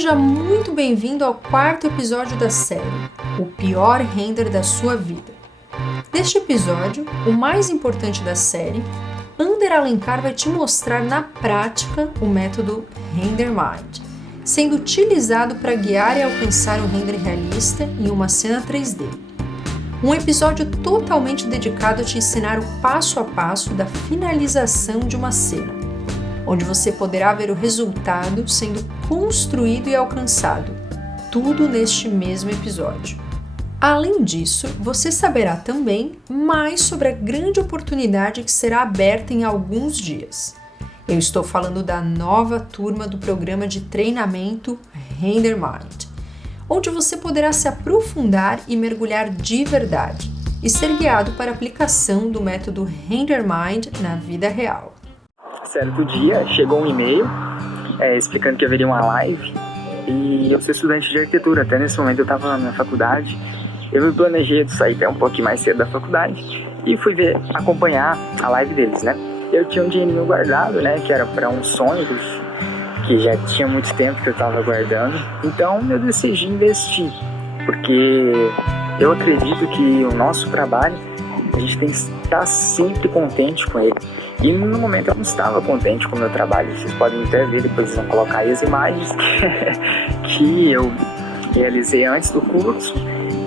Seja muito bem-vindo ao quarto episódio da série, O Pior Render da Sua Vida. Neste episódio, o mais importante da série, Ander Alencar vai te mostrar na prática o método RenderMind, sendo utilizado para guiar e alcançar um render realista em uma cena 3D. Um episódio totalmente dedicado a te ensinar o passo a passo da finalização de uma cena, onde você poderá ver o resultado sendo construído e alcançado, tudo neste mesmo episódio. Além disso, você saberá também mais sobre a grande oportunidade que será aberta em alguns dias. Eu estou falando da nova turma do programa de treinamento RenderMind, onde você poderá se aprofundar e mergulhar de verdade e ser guiado para a aplicação do método RenderMind na vida real. Certo dia, chegou um e-mail explicando que haveria uma live e eu sou estudante de arquitetura. Até nesse momento eu estava na faculdade. Eu me planejei de sair até um pouquinho mais cedo da faculdade e fui acompanhar a live deles, né? Eu tinha um dinheirinho guardado, né, que era para um sonho que já tinha muito tempo que eu estava guardando. Então eu decidi investir, porque eu acredito que o nosso trabalho, a gente tem que estar sempre contente com ele. E no momento eu não estava contente com o meu trabalho. Vocês podem até ver, depois vocês vão colocar aí as imagens que eu realizei antes do curso.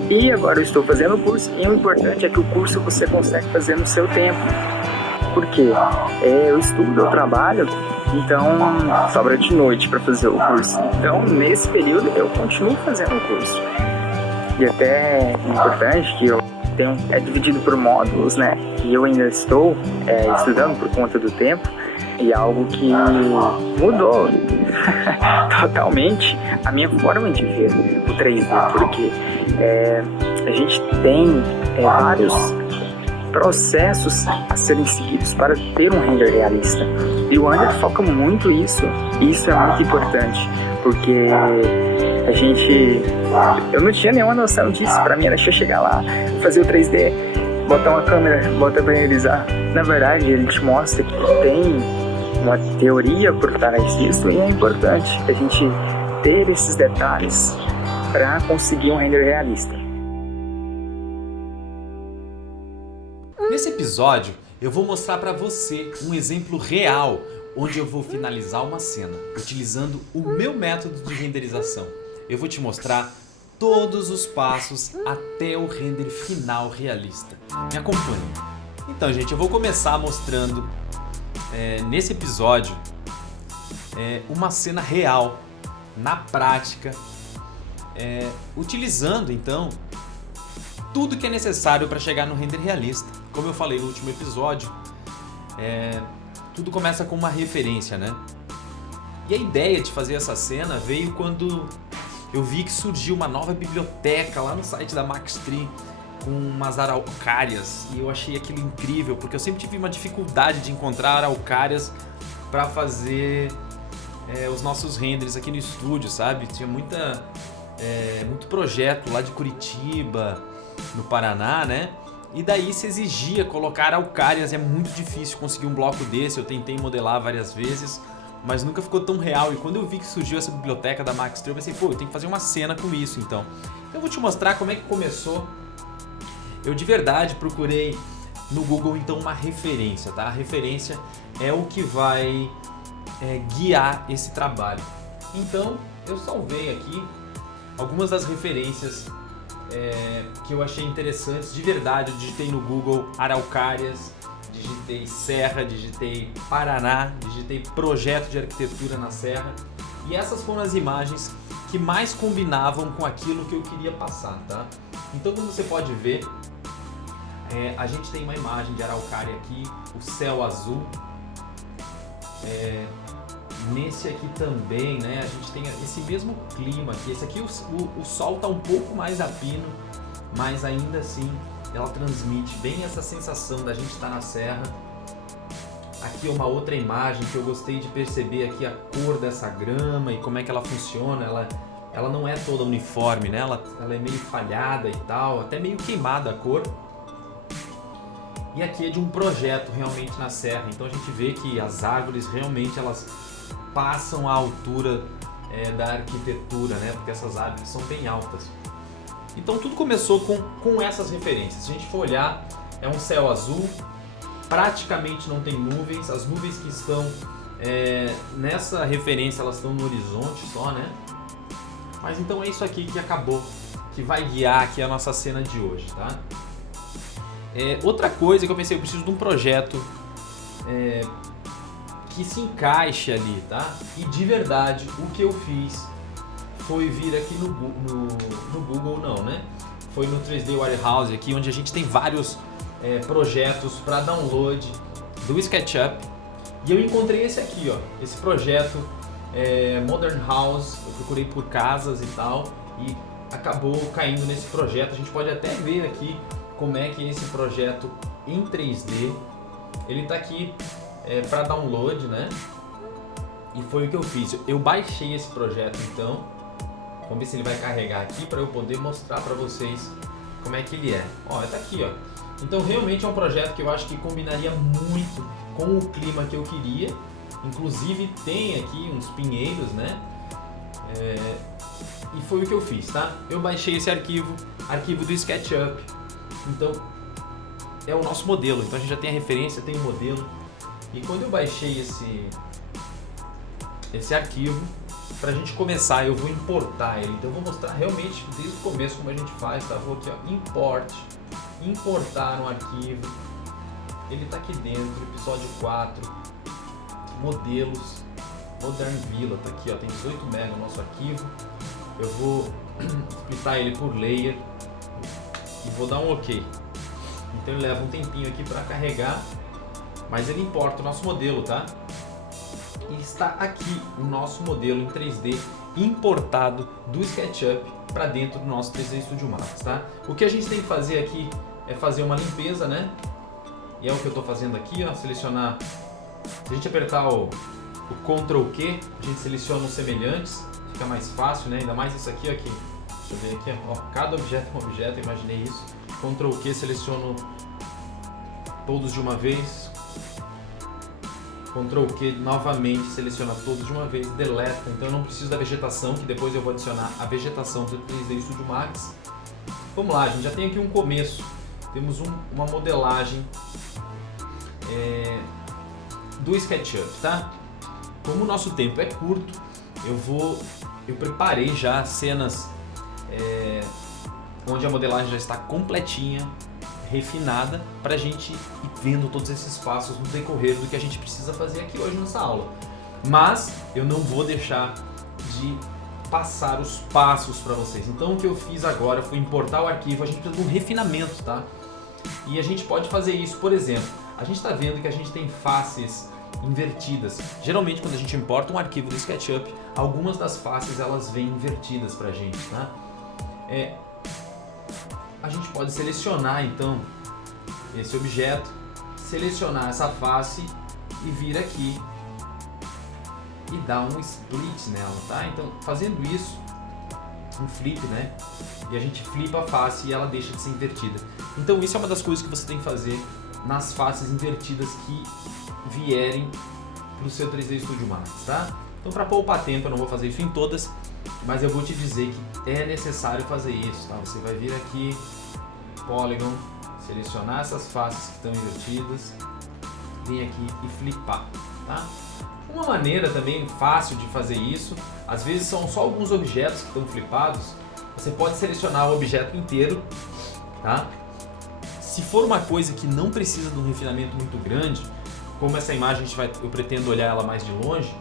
E agora eu estou fazendo o curso. E o importante é que o curso você consegue fazer no seu tempo. Por quê? Eu estudo, eu trabalho, então sobra de noite para fazer o curso. Então nesse período eu continuo fazendo o curso. E até é importante que é dividido por módulos, né? E eu ainda estou estudando por conta do tempo. E algo que mudou totalmente a minha forma de ver o 3D. Porque a gente tem vários processos a serem seguidos para ter um render realista. E o Ander foca muito nisso. E isso é muito importante. Porque eu não tinha nenhuma noção disso. Para mim era só chegar lá, fazer o 3D, botar uma câmera, botar para realizar. Na verdade, ele te mostra que tem uma teoria por trás disso e é importante a gente ter esses detalhes para conseguir um render realista. Nesse episódio, eu vou mostrar para você um exemplo real onde eu vou finalizar uma cena utilizando o meu método de renderização. Eu vou te mostrar todos os passos até o render final realista. Me acompanhe. Então, gente, eu vou começar mostrando nesse episódio uma cena real, na prática, utilizando então tudo que é necessário para chegar no render realista. Como eu falei no último episódio, tudo começa com uma referência, né? E a ideia de fazer essa cena veio quando eu vi que surgiu uma nova biblioteca lá no site da Max3 com umas araucárias e eu achei aquilo incrível, porque eu sempre tive uma dificuldade de encontrar araucárias para fazer os nossos renders aqui no estúdio, sabe? Tinha muito projeto lá de Curitiba, no Paraná, né? E daí se exigia colocar araucárias, é muito difícil conseguir um bloco desse. Eu tentei modelar várias vezes, mas nunca ficou tão real. E quando eu vi que surgiu essa biblioteca da Max3, eu pensei, eu tenho que fazer uma cena com isso então. Eu vou te mostrar como é que começou. Eu de verdade procurei no Google então uma referência, tá? A referência é o que vai guiar esse trabalho. Então eu salvei aqui algumas das referências que eu achei interessantes. De verdade, eu digitei no Google araucárias, digitei serra, digitei Paraná, digitei projeto de arquitetura na serra. E essas foram as imagens que mais combinavam com aquilo que eu queria passar, tá? Então, como você pode ver, a gente tem uma imagem de araucária aqui, o céu azul. Nesse aqui também, né, a gente tem esse mesmo clima aqui. Esse aqui o sol está um pouco mais a pino, mas ainda assim ela transmite bem essa sensação da gente estar na serra. Aqui é uma outra imagem que eu gostei de perceber aqui a cor dessa grama e como é que ela funciona. Ela não é toda uniforme, né? Ela é meio falhada e tal, até meio queimada a cor. E aqui é de um projeto realmente na serra, então a gente vê que as árvores realmente elas passam a altura da arquitetura, né? Porque essas árvores são bem altas. Então tudo começou com essas referências. Se a gente for olhar, é um céu azul, praticamente não tem nuvens, as nuvens que estão nessa referência elas estão no horizonte só, né? Mas então é isso aqui que acabou, que vai guiar aqui a nossa cena de hoje, tá? Outra coisa que eu pensei, eu preciso de um projeto que se encaixe ali, tá? E de verdade, o que eu fiz foi vir aqui no Google, não, né? Foi no 3D Warehouse aqui, onde a gente tem vários projetos para download do SketchUp. E eu encontrei esse aqui, ó, esse projeto Modern House. Eu procurei por casas e tal e acabou caindo nesse projeto. A gente pode até ver aqui como é que é esse projeto em 3D. Ele tá aqui para download, né? E foi o que eu fiz. Eu baixei esse projeto, então. Vamos ver se ele vai carregar aqui para eu poder mostrar para vocês como é que ele é. Ó, tá aqui, ó. Então realmente é um projeto que eu acho que combinaria muito com o clima que eu queria. Inclusive tem aqui uns pinheiros, né? E foi o que eu fiz, tá? Eu baixei esse arquivo do SketchUp. Então é o nosso modelo. Então a gente já tem a referência, tem o modelo. E quando eu baixei esse arquivo, pra gente começar, eu vou importar ele. Então eu vou mostrar realmente desde o começo como a gente faz, tá? Vou aqui, ó, importar um arquivo. Ele tá aqui dentro, episódio 4, modelos, Modern Villa, tá aqui, ó, tem 18 MB no nosso arquivo. Eu vou splitar ele por layer e vou dar um OK. Então ele leva um tempinho aqui para carregar, mas ele importa o nosso modelo, tá? E está aqui o nosso modelo em 3D importado do SketchUp para dentro do nosso 3D Studio Max, tá? O que a gente tem que fazer aqui é fazer uma limpeza, né? E é o que eu estou fazendo aqui, ó, selecionar. Se a gente apertar o Ctrl Q, a gente seleciona os semelhantes, fica mais fácil, né? Ainda mais isso aqui, ó, aqui. Deixa eu ver aqui, ó, cada objeto é um objeto, eu imaginei isso. Ctrl Q, seleciono todos de uma vez. Ctrl Q novamente, seleciona todos de uma vez, deleta. Então eu não preciso da vegetação, que depois eu vou adicionar a vegetação do 3D Studio Max. Vamos lá, a gente já tem aqui um começo. Temos uma modelagem do SketchUp, tá? Como o nosso tempo é curto, eu preparei já cenas onde a modelagem já está completinha, refinada, para a gente ir vendo todos esses passos no decorrer do que a gente precisa fazer aqui hoje nessa aula. Mas eu não vou deixar de passar os passos para vocês. Então o que eu fiz agora foi importar o arquivo. A gente precisa de um refinamento, tá? E a gente pode fazer isso, por exemplo, a gente está vendo que a gente tem faces invertidas. Geralmente quando a gente importa um arquivo do SketchUp, algumas das faces elas vêm invertidas para a gente, tá? A gente pode selecionar então esse objeto, selecionar essa face e vir aqui e dar um split nela, tá? Então fazendo isso, um flip, né? E a gente flipa a face e ela deixa de ser invertida. Então isso é uma das coisas que você tem que fazer nas faces invertidas que vierem para o seu 3D Studio Max, tá? Então para poupar tempo eu não vou fazer isso em todas, mas eu vou te dizer que é necessário fazer isso, tá? Você vai vir aqui, Polygon, selecionar essas faces que estão invertidas, vir aqui e flipar, tá? Uma maneira também fácil de fazer isso, às vezes são só alguns objetos que estão flipados, você pode selecionar o objeto inteiro, tá? Se for uma coisa que não precisa de um refinamento muito grande, como essa imagem eu pretendo olhar ela mais de longe,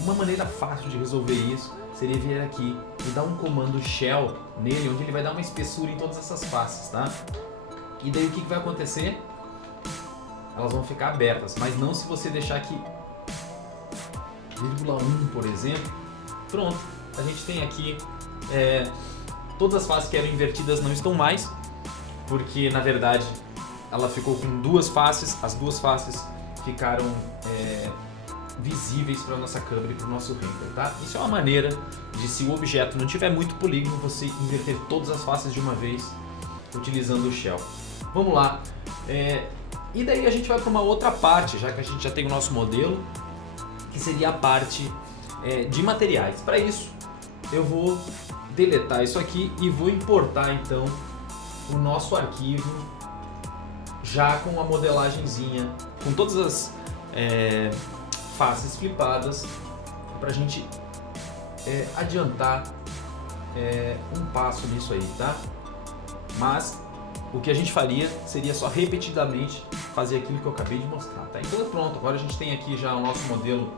uma maneira fácil de resolver isso seria vir aqui e dar um comando shell nele, onde ele vai dar uma espessura em todas essas faces, tá? E daí o que vai acontecer? Elas vão ficar abertas, mas não se você deixar aqui 0,1, por exemplo. Pronto, a gente tem aqui todas as faces que eram invertidas não estão mais, porque na verdade ela ficou com duas faces, as duas faces ficaram visíveis para a nossa câmera e para o nosso render, tá? Isso é uma maneira de, se o objeto não tiver muito polígono, você inverter todas as faces de uma vez utilizando o shell. Vamos lá. E daí a gente vai para uma outra parte, já que a gente já tem o nosso modelo, que seria a parte de materiais. Para isso, eu vou deletar isso aqui e vou importar então o nosso arquivo já com a modelagenzinha, com todas as faces flipadas, para a gente adiantar um passo nisso aí, tá? Mas o que a gente faria seria só repetidamente fazer aquilo que eu acabei de mostrar, tá? Então pronto, agora a gente tem aqui já o nosso modelo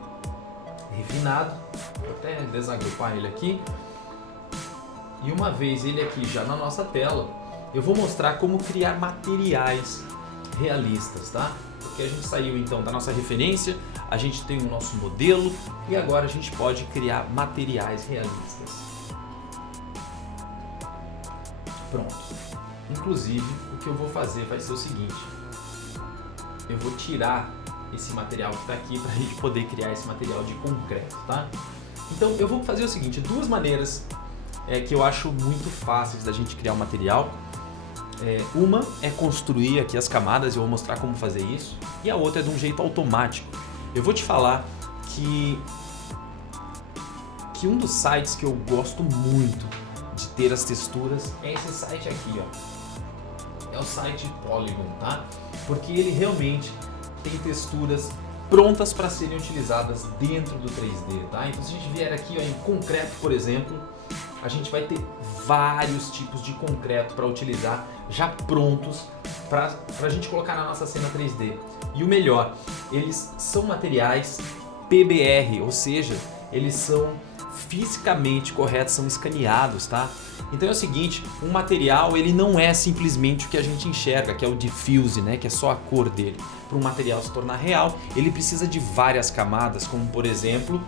refinado. Vou até desagrupar ele aqui. E uma vez ele aqui já na nossa tela, eu vou mostrar como criar materiais realistas, tá? Porque a gente saiu então da nossa referência, a gente tem o nosso modelo e agora a gente pode criar materiais realistas. Pronto. Inclusive, o que eu vou fazer vai ser o seguinte: eu vou tirar esse material que está aqui para a gente poder criar esse material de concreto, tá? Então eu vou fazer o seguinte, duas maneiras que eu acho muito fáceis da gente criar um material. Uma é construir aqui as camadas, eu vou mostrar como fazer isso, e a outra é de um jeito automático. Eu vou te falar que um dos sites que eu gosto muito de ter as texturas é esse site aqui, ó. É o site Polygon, tá? Porque ele realmente tem texturas prontas para serem utilizadas dentro do 3D, tá? Então se a gente vier aqui, ó, em concreto, por exemplo, a gente vai ter vários tipos de concreto para utilizar já prontos para a gente colocar na nossa cena 3D. E o melhor, eles são materiais PBR, ou seja, eles são fisicamente corretos, são escaneados, tá? Então é o seguinte, um material ele não é simplesmente o que a gente enxerga, que é o diffuse, né, que é só a cor dele. Para um material se tornar real, ele precisa de várias camadas, como por exemplo,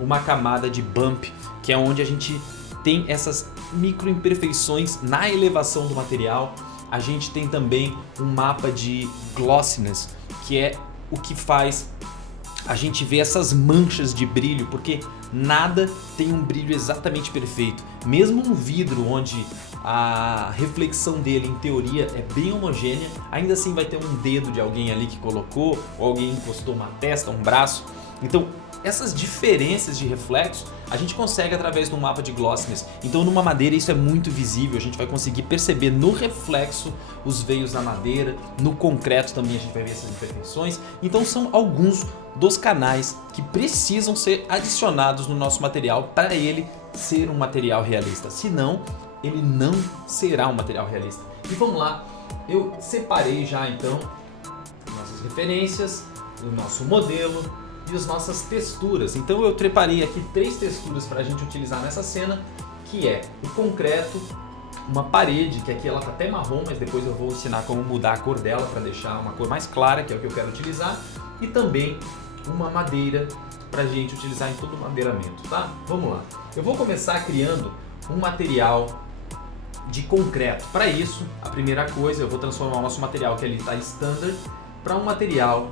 uma camada de bump, que é onde a gente tem essas microimperfeições na elevação do material. A gente tem também um mapa de glossiness, que é o que faz a gente ver essas manchas de brilho, porque nada tem um brilho exatamente perfeito. Mesmo um vidro onde a reflexão dele, em teoria, é bem homogênea, ainda assim vai ter um dedo de alguém ali que colocou, ou alguém encostou uma testa, um braço. Então, essas diferenças de reflexo a gente consegue através do mapa de glossiness. Então numa madeira isso é muito visível, a gente vai conseguir perceber no reflexo os veios da madeira, no concreto também a gente vai ver essas imperfeições. Então são alguns dos canais que precisam ser adicionados no nosso material para ele ser um material realista, senão ele não será um material realista. E vamos lá, eu separei já então nossas referências, o nosso modelo e as nossas texturas. Então eu preparei aqui 3 texturas para a gente utilizar nessa cena, que é o concreto, uma parede, que aqui ela tá até marrom, mas depois eu vou ensinar como mudar a cor dela para deixar uma cor mais clara, que é o que eu quero utilizar, e também uma madeira para a gente utilizar em todo o madeiramento, tá? Vamos lá. Eu vou começar criando um material de concreto. Para isso, a primeira coisa, eu vou transformar o nosso material que ali está standard para um material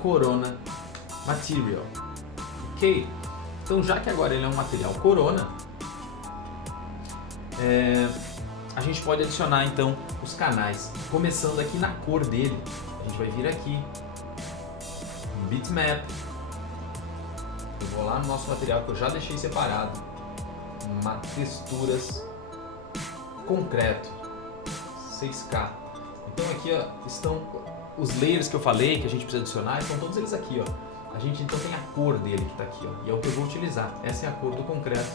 Corona Material, ok? Então já que agora ele é um material Corona, a gente pode adicionar então os canais, começando aqui na cor dele. A gente vai vir aqui, em Bitmap, eu vou lá no nosso material que eu já deixei separado, texturas, concreto, 6K. Então aqui ó, estão os layers que eu falei que a gente precisa adicionar, estão todos eles aqui, ó. A gente então tem a cor dele que está aqui, ó, e é o que eu vou utilizar. Essa é a cor do concreto.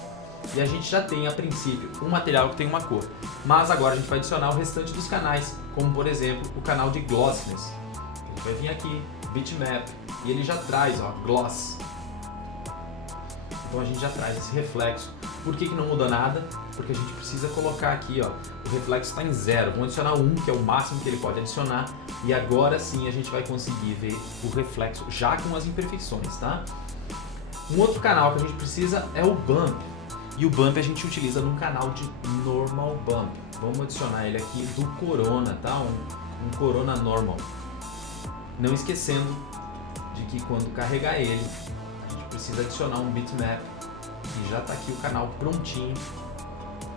E a gente já tem, a princípio, um material que tem uma cor. Mas agora a gente vai adicionar o restante dos canais, como por exemplo o canal de glossiness. A gente vai vir aqui, bitmap, e ele já traz, ó, gloss. Então a gente já traz esse reflexo. Por que não muda nada? Porque a gente precisa colocar aqui, ó, o reflexo está em 0. Vamos adicionar 1, que é o máximo que ele pode adicionar. E agora sim a gente vai conseguir ver o reflexo já com as imperfeições, tá? Um outro canal que a gente precisa é o bump. E o bump a gente utiliza num canal de normal bump. Vamos adicionar ele aqui do Corona, tá? Um Corona normal. Não esquecendo de que quando carregar ele, a gente precisa adicionar um bitmap. E já está aqui o canal prontinho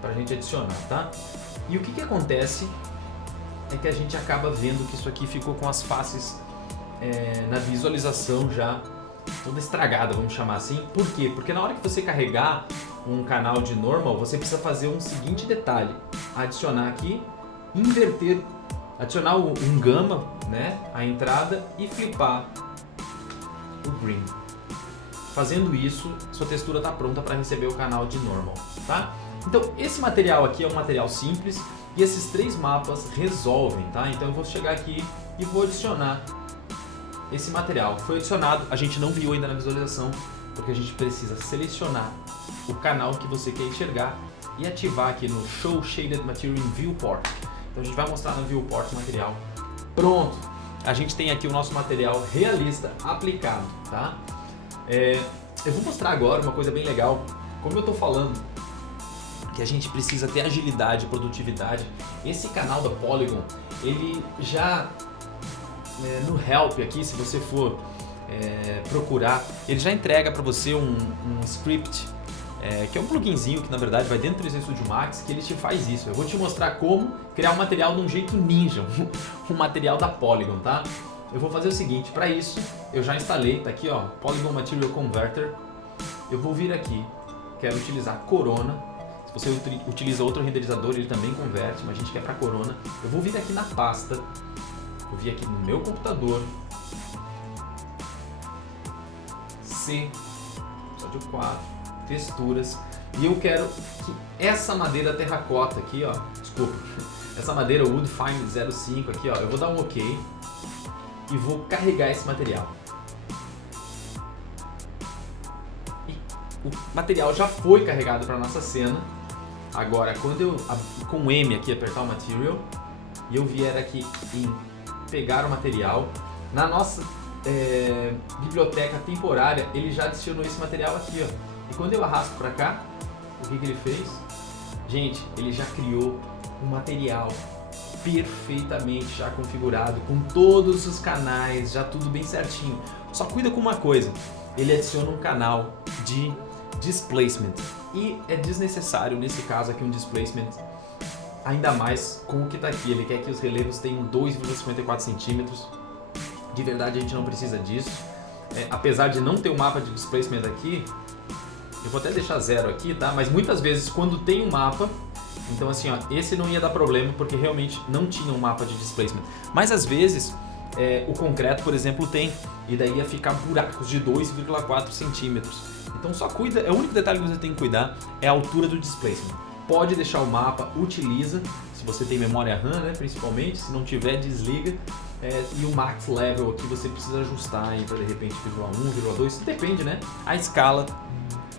para a gente adicionar, tá? E o que acontece é que a gente acaba vendo que isso aqui ficou com as faces na visualização já toda estragada, vamos chamar assim. Por quê? Porque na hora que você carregar um canal de normal, você precisa fazer um seguinte detalhe: adicionar aqui, inverter, adicionar um gamma, né, a entrada e flipar o green. Fazendo isso, sua textura está pronta para receber o canal de normal, tá? Então esse material aqui é um material simples e esses 3 mapas resolvem, tá? Então eu vou chegar aqui e vou adicionar esse material. Foi adicionado, a gente não viu ainda na visualização, porque a gente precisa selecionar o canal que você quer enxergar e ativar aqui no Show Shaded Material in Viewport. Então a gente vai mostrar no Viewport o material. Pronto! A gente tem aqui o nosso material realista aplicado, tá? Eu vou mostrar agora uma coisa bem legal. Como eu tô falando que a gente precisa ter agilidade e produtividade, esse canal da Polygon, ele já no Help aqui, se você for procurar, ele já entrega para você um script, que é um pluginzinho que na verdade vai dentro do Visual Studio Max, que ele te faz isso. Eu vou te mostrar como criar um material de um jeito ninja, um material da Polygon, tá? Eu vou fazer o seguinte, para isso eu já instalei, tá aqui ó, Polygon Material Converter. Eu vou vir aqui, quero utilizar Corona. Se você utiliza outro renderizador, ele também converte, mas a gente quer para Corona. Eu vou vir aqui na pasta, vou vir aqui no meu computador, C, episódio 4, texturas, e eu quero que essa madeira terracota aqui, ó, desculpa, essa madeira Wood Fine 05 aqui, ó, eu vou dar um OK e vou carregar esse material. E o material já foi carregado para nossa cena. Agora, quando eu com o M aqui apertar o Material e eu vier aqui em pegar o material, na nossa biblioteca temporária, ele já adicionou esse material aqui, ó. E quando eu arrasto para cá, o que ele fez? Gente, ele já criou um material perfeitamente já configurado, com todos os canais, já tudo bem certinho. Só cuida com uma coisa, ele adiciona um canal de displacement e é desnecessário nesse caso aqui um displacement, ainda mais com o que está aqui. Ele quer que os relevos tenham 2,54 centímetros. De verdade a gente não precisa disso, apesar de não ter um mapa de displacement aqui, eu vou até deixar 0 aqui, tá? Mas muitas vezes quando tem um mapa, então assim, ó, esse não ia dar problema porque realmente não tinha um mapa de displacement. Mas às vezes o concreto, por exemplo, tem, e daí ia ficar buracos de 2,4 centímetros. Então só cuida, o único detalhe que você tem que cuidar é a altura do displacement. Pode deixar o mapa, utiliza, se você tem memória RAM, né, principalmente, se não tiver, desliga. E o max level aqui você precisa ajustar aí para de repente 0,1, 0,2, depende, né, a escala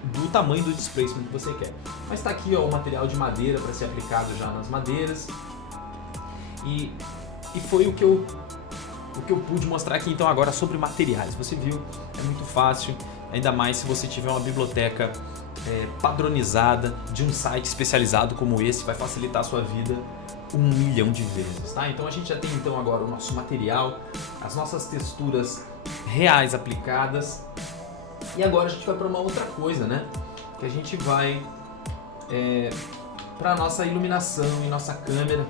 do tamanho do displacement que você quer. Mas está aqui ó, o material de madeira para ser aplicado já nas madeiras. E foi o que eu pude mostrar aqui então agora sobre materiais. Você viu, é muito fácil, ainda mais se você tiver uma biblioteca padronizada de um site especializado como esse, vai facilitar a sua vida 1 milhão de vezes, tá? Então a gente já tem então agora o nosso material, as nossas texturas reais aplicadas. E agora a gente vai para uma outra coisa, né? Que a gente vai para nossa iluminação e nossa câmera.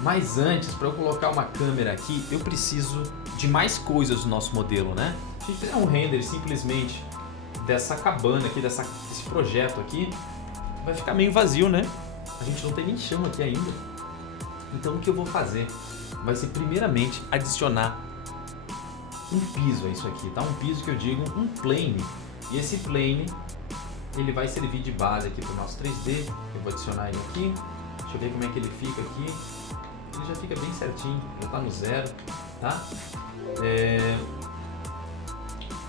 Mas antes, para eu colocar uma câmera aqui, eu preciso de mais coisas do nosso modelo, né? Se a gente fizer um render simplesmente dessa cabana aqui, desse projeto aqui, vai ficar meio vazio, né? A gente não tem nem chão aqui ainda. Então o que eu vou fazer vai ser primeiramente adicionar um piso a isso aqui, tá? Um piso que eu digo um plane. E esse plane, ele vai servir de base aqui para o nosso 3D. Eu vou adicionar ele aqui. Deixa eu ver como é que ele fica aqui. Ele já fica bem certinho, já está no 0, tá?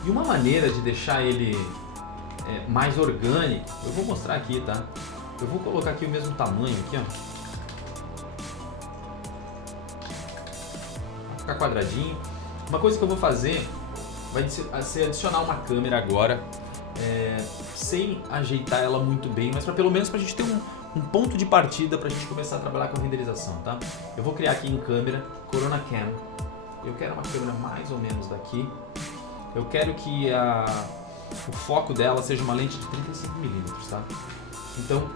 E uma maneira de deixar ele mais orgânico, eu vou mostrar aqui, tá? Eu vou colocar aqui o mesmo tamanho aqui, ó. Vai ficar quadradinho. Uma coisa que eu vou fazer vai ser adicionar uma câmera agora, sem ajeitar ela muito bem, mas pelo menos para a gente ter um ponto de partida para a gente começar a trabalhar com a renderização, tá? Eu vou criar aqui em câmera, Corona Cam. Eu quero uma câmera mais ou menos daqui. Eu quero que o foco dela seja uma lente de 35mm, tá? Então,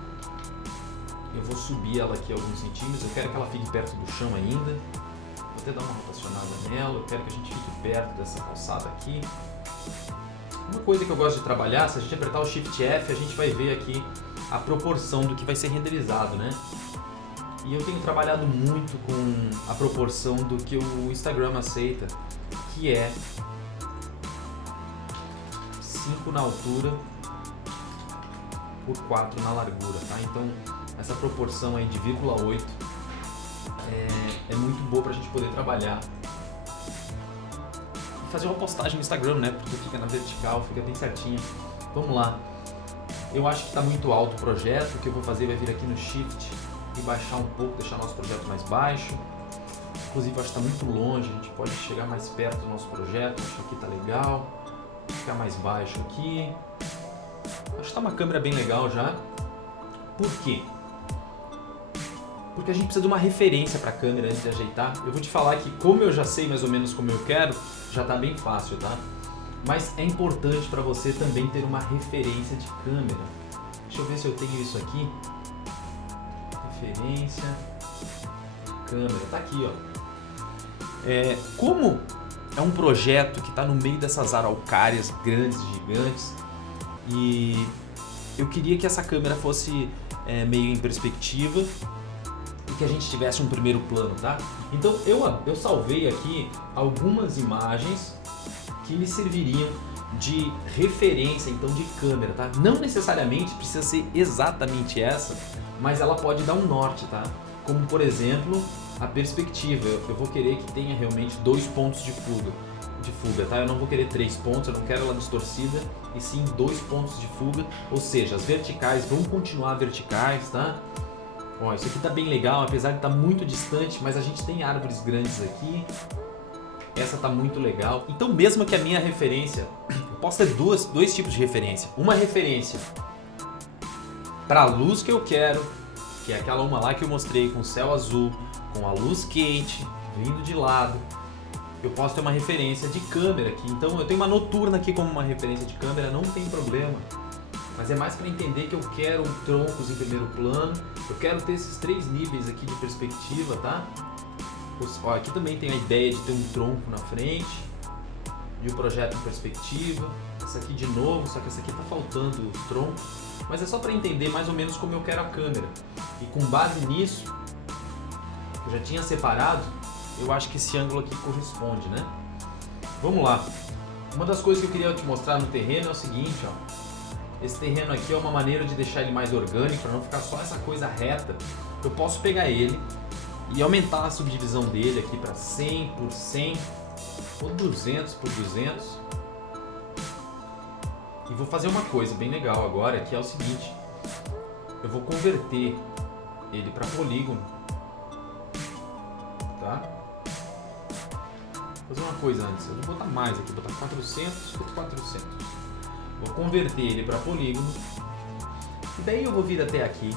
eu vou subir ela aqui alguns centímetros. Eu quero que ela fique perto do chão ainda. Vou até dar uma rotacionada nela. Eu quero que a gente fique perto dessa calçada aqui. Uma coisa que eu gosto de trabalhar, se a gente apertar o Shift F, a gente vai ver aqui a proporção do que vai ser renderizado, né? E eu tenho trabalhado muito com a proporção do que o Instagram aceita, que é 5 na altura por 4 na largura, tá? Então essa proporção aí de 0,8 é muito boa pra gente poder trabalhar e fazer uma postagem no Instagram, né? Porque fica na vertical, fica bem certinho. Vamos lá. Eu acho que está muito alto o projeto. O que eu vou fazer vai vir aqui no Shift e baixar um pouco, deixar nosso projeto mais baixo. Inclusive, eu acho que está muito longe, a gente pode chegar mais perto do nosso projeto. Acho que aqui está legal. Ficar mais baixo aqui. Acho que está uma câmera bem legal já. Por quê? Porque a gente precisa de uma referência para a câmera antes de ajeitar. Eu vou te falar que, como eu já sei mais ou menos como eu quero, já está bem fácil, tá? Mas é importante para você também ter uma referência de câmera. Deixa eu ver se eu tenho isso aqui. Referência de câmera. Tá aqui, ó. Como é um projeto que está no meio dessas araucárias grandes, gigantes, e eu queria que essa câmera fosse meio em perspectiva e que a gente tivesse um primeiro plano, tá? Então eu salvei aqui algumas imagens que me serviriam de referência, então, de câmera, tá? Não necessariamente precisa ser exatamente essa, mas ela pode dar um norte, tá? Como, por exemplo, a perspectiva. Eu vou querer que tenha realmente 2 pontos de fuga, tá? Eu não vou querer 3 pontos, eu não quero ela distorcida, e sim 2 pontos de fuga, ou seja, as verticais vão continuar verticais, tá? Ó, isso aqui tá bem legal, apesar de estar muito distante, mas a gente tem árvores grandes aqui. Essa tá muito legal. Então, mesmo que a minha referência, eu posso ter dois tipos de referência. Uma referência para a luz que eu quero, que é aquela uma lá que eu mostrei com o céu azul, com a luz quente, vindo de lado. Eu posso ter uma referência de câmera aqui. Então, eu tenho uma noturna aqui como uma referência de câmera, não tem problema. Mas é mais para entender que eu quero troncos em primeiro plano. Eu quero ter esses 3 níveis aqui de perspectiva, tá? Ó, aqui também tem a ideia de ter um tronco na frente e o projeto em perspectiva. Essa aqui de novo, só que essa aqui tá faltando o tronco, mas é só para entender mais ou menos como eu quero a câmera. E com base nisso, eu já tinha separado, eu acho que esse ângulo aqui corresponde, né? Vamos lá. Uma das coisas que eu queria te mostrar no terreno é o seguinte, ó. Esse terreno aqui é uma maneira de deixar ele mais orgânico, para não ficar só essa coisa reta. Eu posso pegar ele e aumentar a subdivisão dele aqui para 100 por 100 ou 200 por 200. E vou fazer uma coisa bem legal agora, que é o seguinte. Eu vou converter ele para polígono, tá? Vou fazer uma coisa antes, eu vou botar mais aqui, vou botar 400 por 400. Vou converter ele para polígono. E daí eu vou vir até aqui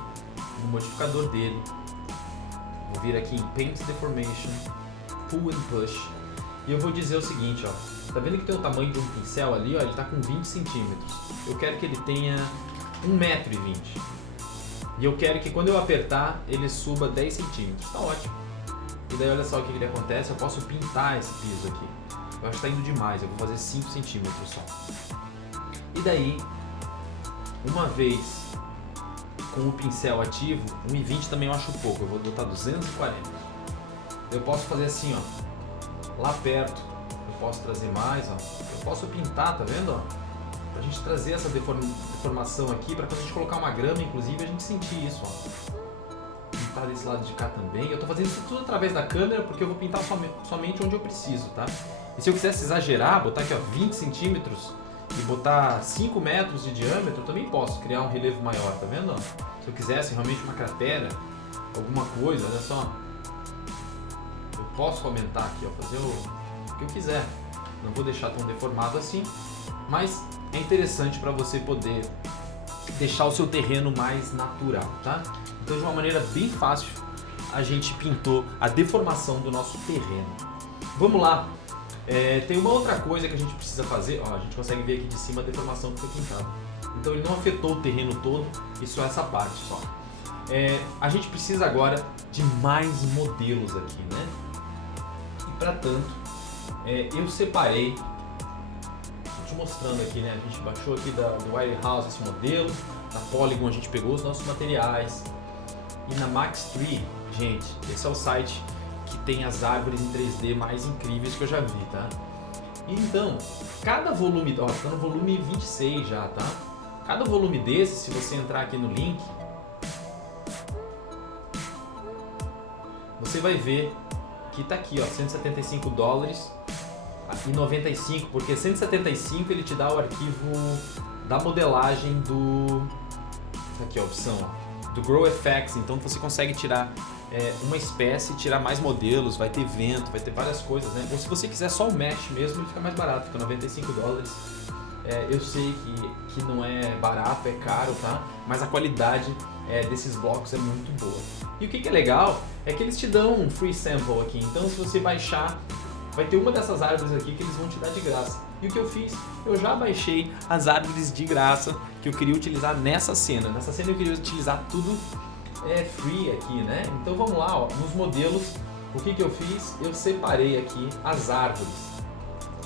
no modificador dele. Vou vir aqui em Paint Deformation, Pull and Push, e eu vou dizer o seguinte, ó. Tá vendo que tem o tamanho de um pincel ali, ó? Ele tá com 20 centímetros. Eu quero que ele tenha 1,20 m. E eu quero que quando eu apertar, ele suba 10 centímetros. Tá ótimo. E daí olha só o que acontece, eu posso pintar esse piso aqui. Eu acho que tá indo demais, eu vou fazer 5 centímetros só. E daí, uma vez com o pincel ativo, 1,20 também eu acho pouco, eu vou botar 240. Eu posso fazer assim, ó, lá perto, eu posso trazer mais, ó, eu posso pintar, tá vendo, ó? Pra gente trazer essa deformação aqui, pra quando a gente colocar uma grama, inclusive, a gente sentir isso, ó. Pintar desse lado de cá também. Eu tô fazendo isso tudo através da câmera, porque eu vou pintar somente onde eu preciso, tá? E se eu quisesse exagerar, botar aqui, ó, 20 centímetros, e botar 5 metros de diâmetro, eu também posso criar um relevo maior, tá vendo? Se eu quisesse realmente uma cratera, alguma coisa, olha só. Eu posso aumentar aqui, ó, fazer o que eu quiser. Não vou deixar tão deformado assim, mas é interessante para você poder deixar o seu terreno mais natural, tá? Então, de uma maneira bem fácil, a gente pintou a deformação do nosso terreno. Vamos lá. Tem uma outra coisa que a gente precisa fazer, ó, a gente consegue ver aqui de cima a deformação que foi pintada. Então ele não afetou o terreno todo, e só essa parte só. A gente precisa agora de mais modelos aqui, né? E para tanto, eu separei te mostrando aqui, né? A gente baixou aqui do Wirehouse esse modelo, na Polygon a gente pegou os nossos materiais e na Max3, gente, esse é o site que tem as árvores em 3D mais incríveis que eu já vi, tá? Então, cada volume, ó, tá no volume 26 já, tá? Cada volume desse, se você entrar aqui no link, você vai ver que tá aqui, ó, $175 e 95, porque 175 ele te dá o arquivo da modelagem do, aqui a opção, ó, do GrowFX, então você consegue tirar uma espécie, tirar mais modelos, vai ter vento, vai ter várias coisas, né? Ou se você quiser só o mesh mesmo, ele fica mais barato, fica $95. Eu sei que não é barato, é caro, tá? Mas a qualidade desses blocos é muito boa. E o que é legal é que eles te dão um free sample aqui, então se você baixar, vai ter uma dessas árvores aqui que eles vão te dar de graça. E o que eu fiz? Eu já baixei as árvores de graça que eu queria utilizar nessa cena. Nessa cena eu queria utilizar tudo free aqui, né? Então vamos lá, ó, nos modelos, o que eu fiz? Eu separei aqui as árvores.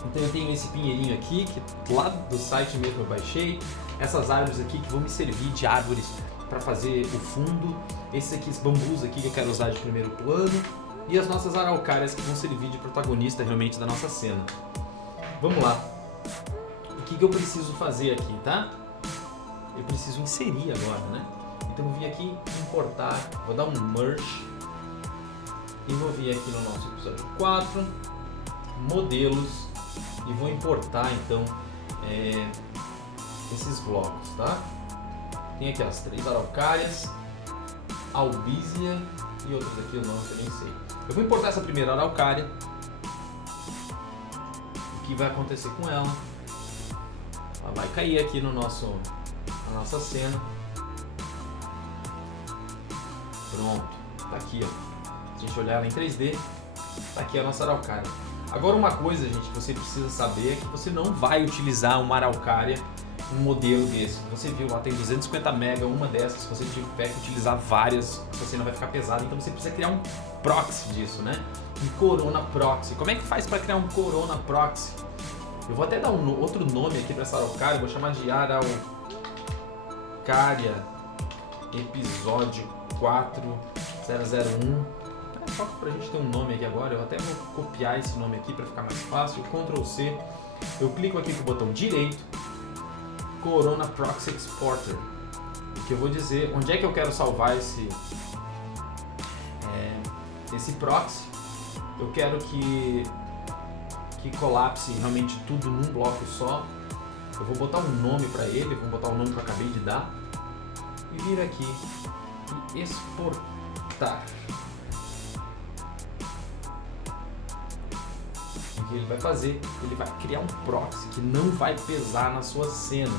Então eu tenho esse pinheirinho aqui, que lá do site mesmo eu baixei. Essas árvores aqui que vão me servir de árvores para fazer o fundo. Esses aqui, os bambus aqui que eu quero usar de primeiro plano. E as nossas araucárias que vão servir de protagonista realmente da nossa cena. Vamos lá. O que eu preciso fazer aqui, tá? Eu preciso inserir agora, né? Então eu vou vir aqui importar, vou dar um merge e vou vir aqui no nosso episódio 4, modelos, e vou importar então esses blocos, tá? Tem aqui as 3 araucárias, albizia e outras aqui eu nem sei. Eu vou importar essa primeira araucária. O que vai acontecer com ela? Ela vai cair aqui na nossa cena. Pronto, tá aqui, ó. Se a gente olhar ela em 3D, tá aqui a nossa araucária. Agora uma coisa, gente, que você precisa saber é que você não vai utilizar uma araucária, um modelo desse. Você viu lá, tem 250 MB, uma dessas, se você tiver que utilizar várias, a sua cena vai ficar pesada, então você precisa criar um proxy disso, né? Um Corona Proxy. Como é que faz para criar um Corona Proxy? Eu vou até dar outro nome aqui para essa araucária, vou chamar de Araucária Episódio 4001. Só pra gente ter um nome aqui agora, eu até vou copiar esse nome aqui para ficar mais fácil. Ctrl C, eu clico aqui com o botão direito, Corona Proxy Exporter, que eu vou dizer onde é que eu quero salvar esse proxy. Eu quero que colapse realmente tudo num bloco só. Eu vou botar um nome para ele, vou botar o nome que eu acabei de dar e vir aqui e exportar. O que ele vai fazer? Ele vai criar um proxy que não vai pesar na sua cena.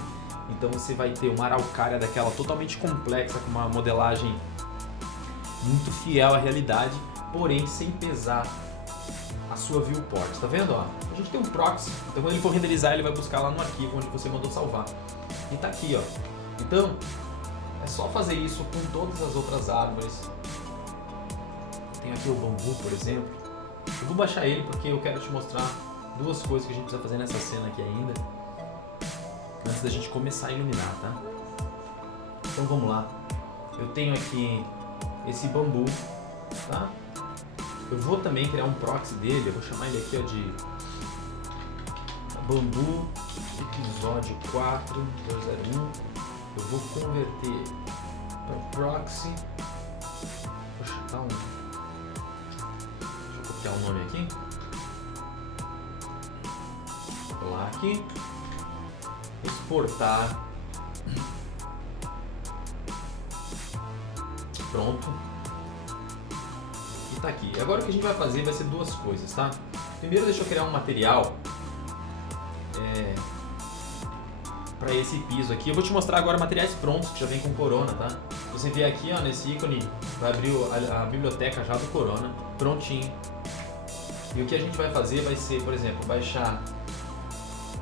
Então você vai ter uma araucária daquela totalmente complexa, com uma modelagem muito fiel à realidade, porém sem pesar a sua viewport. Tá vendo? Ó? A gente tem um proxy, então quando ele for renderizar ele vai buscar lá no arquivo onde você mandou salvar. E tá aqui, ó. Então é só fazer isso com todas as outras árvores. Tem aqui o bambu, por exemplo. Eu vou baixar ele porque eu quero te mostrar duas coisas que a gente precisa fazer nessa cena aqui ainda, antes da gente começar a iluminar, tá? Então vamos lá. Eu tenho aqui esse bambu, tá? Eu vou também criar um proxy dele, eu vou chamar ele aqui, ó, de Bambu Episódio 4001. Eu vou converter para proxy. Vou chutar Deixa eu copiar o nome aqui. Vou lá aqui. Exportar. Pronto. E tá aqui. Agora o que a gente vai fazer vai ser duas coisas, tá? Primeiro deixa eu criar um material para esse piso aqui. Eu vou te mostrar agora materiais prontos que já vem com Corona, tá? Você vê aqui, ó, nesse ícone, vai abrir a biblioteca já do Corona, prontinho. E o que a gente vai fazer vai ser, por exemplo, baixar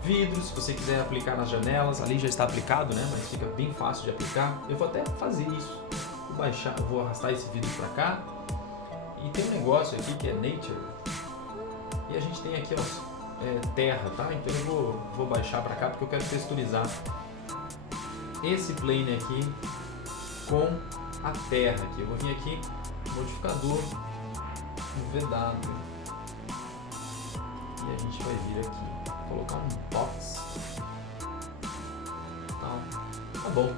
vidros, se você quiser aplicar nas janelas, ali já está aplicado, né? Mas fica bem fácil de aplicar. Eu vou até fazer isso. Vou baixar, vou arrastar esse vidro para cá. E tem um negócio aqui que é Nature. E a gente tem aqui, ó, terra, tá? Então eu vou baixar para cá porque eu quero texturizar esse plane aqui com a terra aqui. Eu vou vir aqui, modificador, vedado, e a gente vai vir aqui, colocar um box, tá bom,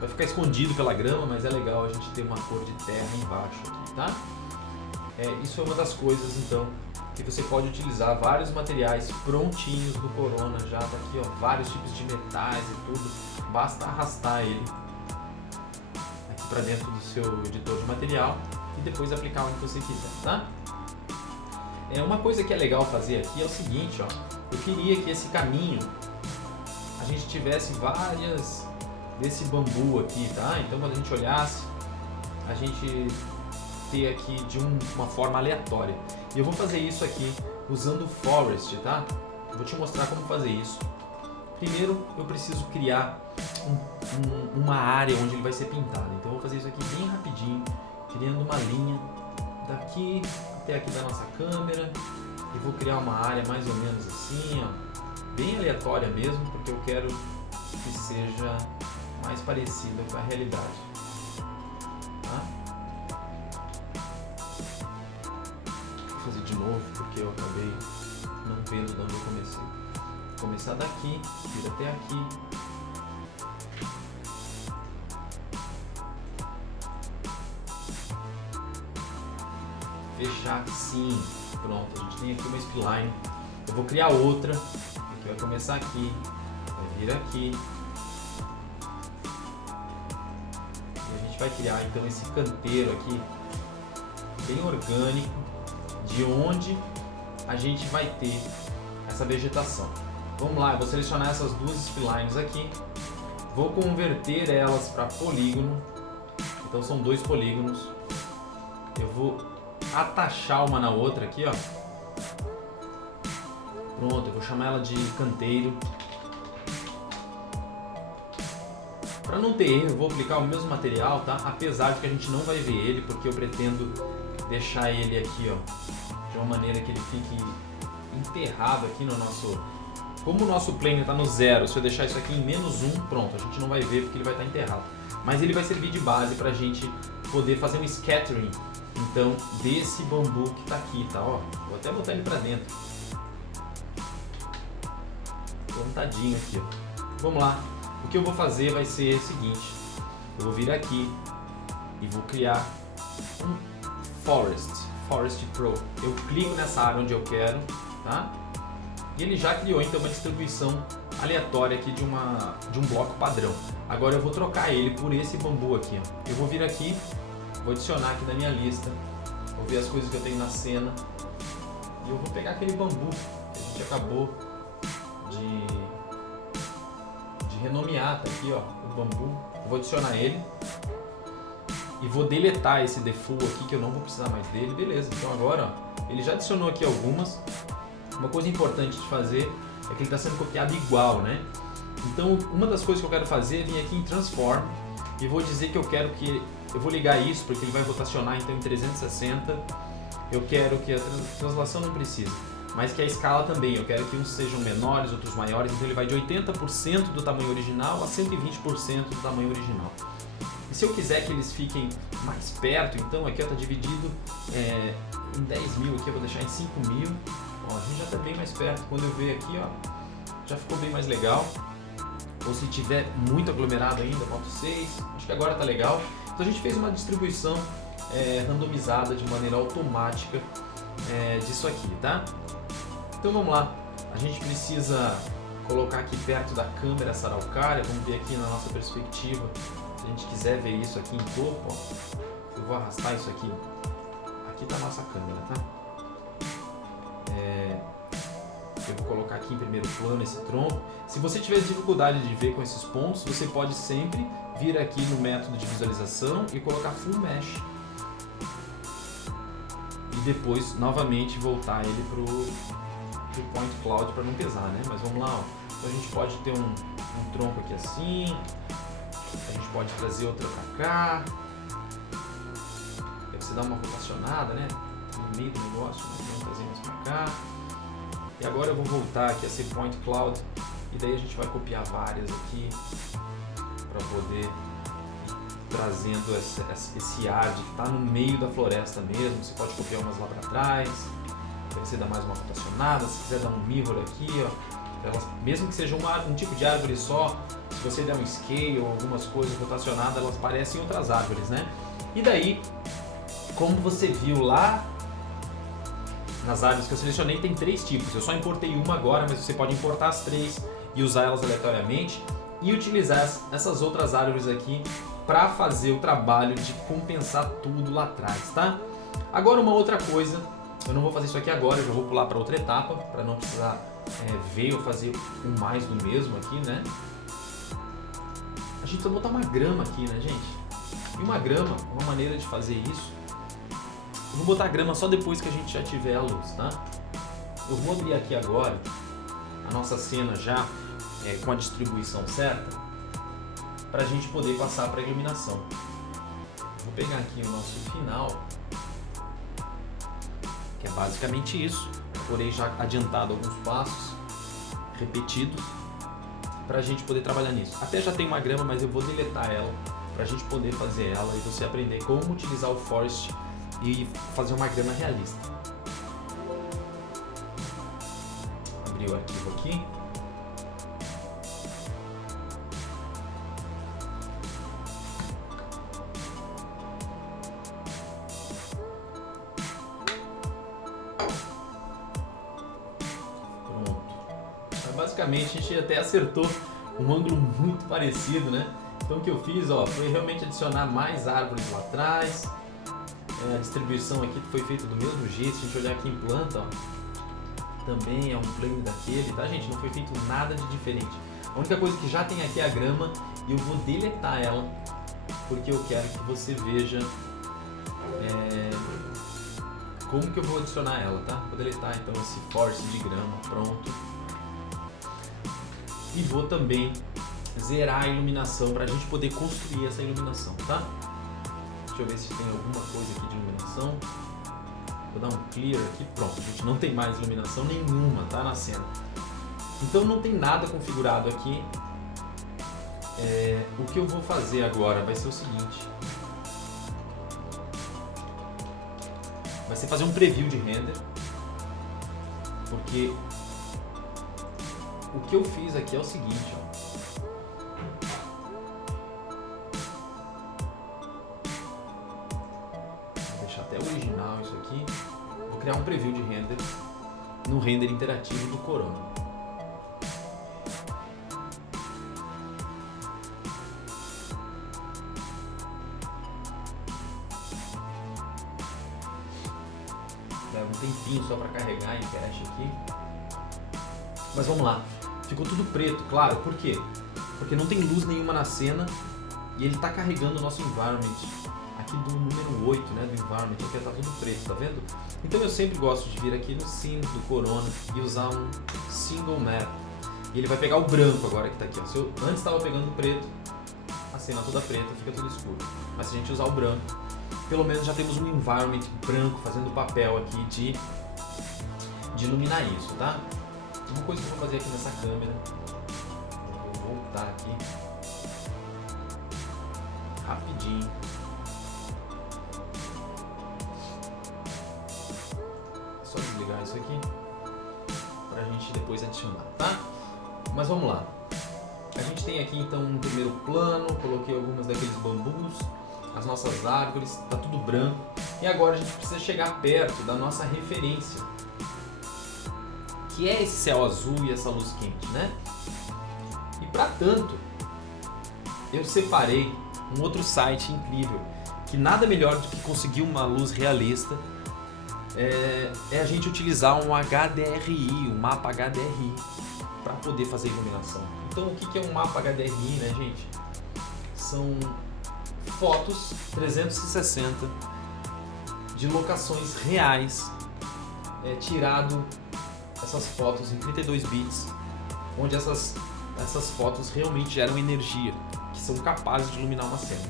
vai ficar escondido pela grama, mas é legal a gente ter uma cor de terra embaixo aqui, tá? Isso é uma das coisas então que você pode utilizar vários materiais prontinhos do Corona, já tá aqui, ó, vários tipos de metais e tudo, basta arrastar ele aqui para dentro do seu editor de material e depois aplicar onde você quiser, tá? Uma coisa que é legal fazer aqui é o seguinte, ó, eu queria que esse caminho a gente tivesse várias desse bambu aqui, tá? Então quando a gente olhasse, a gente ter aqui de uma forma aleatória. E eu vou fazer isso aqui usando o Forest, tá? Vou te mostrar como fazer isso. Primeiro eu preciso criar uma área onde ele vai ser pintado. Então eu vou fazer isso aqui bem rapidinho, criando uma linha daqui até aqui da nossa câmera. E vou criar uma área mais ou menos assim, ó, bem aleatória mesmo, porque eu quero que seja mais parecida com a realidade. Tá? Vou fazer de novo porque eu acabei não vendo de onde eu comecei. Vou começar daqui, vir até aqui. Fechar sim, pronto, a gente tem aqui uma spline. Eu vou criar outra, que vai começar aqui, vai vir aqui. E a gente vai criar então esse canteiro aqui, bem orgânico, de onde a gente vai ter essa vegetação. Vamos lá, eu vou selecionar essas duas splines aqui, vou converter elas para polígono, então são 2 polígonos. Eu vou atachar uma na outra aqui, ó. Pronto, eu vou chamar ela de canteiro. Para não ter erro, eu vou aplicar o mesmo material, tá? Apesar de que a gente não vai ver ele, porque eu pretendo deixar ele aqui, ó, de uma maneira que ele fique enterrado aqui no nosso... Como o nosso plane está no 0, se eu deixar isso aqui em -1, pronto, a gente não vai ver porque ele vai estar enterrado. Mas ele vai servir de base para a gente poder fazer um scattering, então, desse bambu que está aqui, tá? Ó, vou até botar ele para dentro. Plantadinho aqui, ó. Vamos lá. O que eu vou fazer vai ser o seguinte. Eu vou vir aqui e vou criar um Forest Pro. Eu clico nessa área onde eu quero, tá? E ele já criou então uma distribuição aleatória aqui de um bloco padrão. Agora eu vou trocar ele por esse bambu aqui, ó. Eu vou vir aqui, vou adicionar aqui na minha lista, vou ver as coisas que eu tenho na cena e eu vou pegar aquele bambu que a gente acabou de renomear, tá aqui, ó, o bambu. Eu vou adicionar ele e vou deletar esse default aqui que eu não vou precisar mais dele, beleza. Então agora, ó, ele já adicionou aqui algumas. Uma coisa importante de fazer é que ele está sendo copiado igual, né? Então uma das coisas que eu quero fazer é vir aqui em Transform e vou dizer que eu quero que... Eu vou ligar isso porque ele vai rotacionar então em 360. Eu quero que a translação não precisa, mas que a escala também. Eu quero que uns sejam menores, outros maiores. Então ele vai de 80% do tamanho original a 120% do tamanho original. E se eu quiser que eles fiquem mais perto, então aqui está dividido em 10.000, aqui eu vou deixar em 5.000. Ó, a gente já está bem mais perto. Quando eu ver aqui, ó, já ficou bem mais legal. Ou se tiver muito aglomerado ainda, boto 6. Acho que agora está legal. Então a gente fez uma distribuição randomizada de maneira automática disso aqui, tá? Então vamos lá. A gente precisa colocar aqui perto da câmera essa araucária. Vamos ver aqui na nossa perspectiva. Se a gente quiser ver isso aqui em topo, ó, eu vou arrastar isso aqui. Aqui está a nossa câmera, tá? Eu vou colocar aqui em primeiro plano esse tronco. Se você tiver dificuldade de ver com esses pontos, você pode sempre vir aqui no método de visualização e colocar Full Mesh. E depois, novamente, voltar ele pro Point Cloud para não pesar, né? Mas vamos lá, ó. Então a gente pode ter um tronco aqui assim. A gente pode trazer outro pra cá. Aí você dá uma rotacionada, né? No meio do negócio, né? Vamos trazer mais pra cá. E agora eu vou voltar aqui a ser Point Cloud e daí a gente vai copiar várias aqui para poder ir trazendo esse ar de estar no meio da floresta mesmo. Você pode copiar umas lá para trás, aí você dá mais uma rotacionada, se quiser dar um mirror aqui, ó, elas, mesmo que seja um tipo de árvore só, se você der um scale ou algumas coisas rotacionadas, elas parecem outras árvores, né? E daí, como você viu lá nas árvores que eu selecionei, tem 3 tipos. Eu só importei uma agora, mas você pode importar as 3 e usar elas aleatoriamente e utilizar essas outras árvores aqui para fazer o trabalho de compensar tudo lá atrás, tá? Agora uma outra coisa, eu não vou fazer isso aqui agora, eu já vou pular para outra etapa para não precisar ver ou fazer o mais do mesmo aqui, né? A gente vai botar uma grama aqui, né, gente? E uma grama, uma maneira de fazer isso, eu vou botar a grama só depois que a gente já tiver a luz, tá? Eu vou abrir aqui agora a nossa cena já com a distribuição certa para a gente poder passar para a iluminação. Vou pegar aqui o nosso final, que é basicamente isso, porém já adiantado alguns passos repetidos para a gente poder trabalhar nisso. Até já tem uma grama, mas eu vou deletar ela para a gente poder fazer ela e você aprender como utilizar o Forest e fazer uma grama realista. Abrir o arquivo aqui. Pronto. Basicamente a gente até acertou um ângulo muito parecido, né? Então o que eu fiz, ó, foi realmente adicionar mais árvores lá atrás. A distribuição aqui foi feita do mesmo jeito. Se a gente olhar aqui em planta, ó, também é um plane daquele, tá, gente? Não foi feito nada de diferente. A única coisa que já tem aqui é a grama e eu vou deletar ela porque eu quero que você veja como que eu vou adicionar ela, tá? Vou deletar então esse force de grama, pronto. E vou também zerar a iluminação para a gente poder construir essa iluminação, tá? Deixa eu ver se tem alguma coisa aqui de iluminação. Vou dar um clear aqui, pronto, a gente não tem mais iluminação nenhuma, tá, na cena. Então não tem nada configurado aqui. O que eu vou fazer agora vai ser o seguinte. Vai ser fazer um preview de render. Porque o que eu fiz aqui é o seguinte, ó. Até original isso aqui. Vou criar um preview de render no render interativo do Corona. Leva um tempinho só para carregar em cache aqui. Mas vamos lá. Ficou tudo preto, claro. Por quê? Porque não tem luz nenhuma na cena e ele está carregando o nosso environment. Aqui do número 8, né, do environment, aqui tá tudo preto, tá vendo? Então eu sempre gosto de vir aqui no scene do Corona e usar um single map. E ele vai pegar o branco agora que tá aqui, ó. Se eu antes estava pegando preto, a cena toda preta, fica tudo escuro. Mas se a gente usar o branco, pelo menos já temos um environment branco fazendo o papel aqui de iluminar isso, tá? Uma coisa que eu vou fazer aqui nessa câmera, eu vou voltar aqui rapidinho. Só desligar isso aqui pra gente depois adicionar, tá? Mas vamos lá. A gente tem aqui então um primeiro plano, coloquei algumas daqueles bambus, as nossas árvores, tá tudo branco. E agora a gente precisa chegar perto da nossa referência, que é esse céu azul e essa luz quente, né? E para tanto, eu separei um outro site incrível, que nada melhor do que conseguir uma luz realista é a gente utilizar um HDRI, um mapa HDRI, para poder fazer iluminação. Então o que é um mapa HDRI, né, gente? São fotos 360 de locações reais, tirado essas fotos em 32 bits, onde essas fotos realmente geram energia, que são capazes de iluminar uma cena.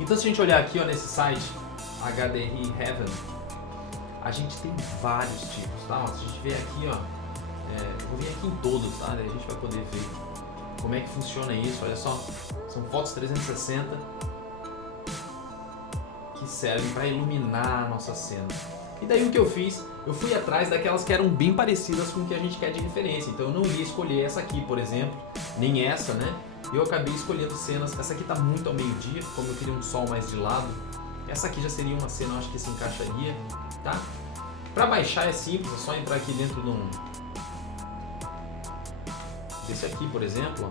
Então se a gente olhar aqui, ó, nesse site HDRI Heaven, a gente tem vários tipos, tá? Se a gente vier aqui, ó, eu vou vir aqui em todos, tá? Daí a gente vai poder ver como é que funciona isso. Olha só, são fotos 360 que servem para iluminar a nossa cena. E daí o que eu fiz? Eu fui atrás daquelas que eram bem parecidas com o que a gente quer de referência. Então eu não ia escolher essa aqui, por exemplo, nem essa, né? Eu acabei escolhendo cenas. Essa aqui tá muito ao meio-dia, como eu queria um sol mais de lado. Essa aqui já seria uma cena, eu acho que se encaixaria, tá? Para baixar é simples, é só entrar aqui dentro desse aqui, por exemplo, ó.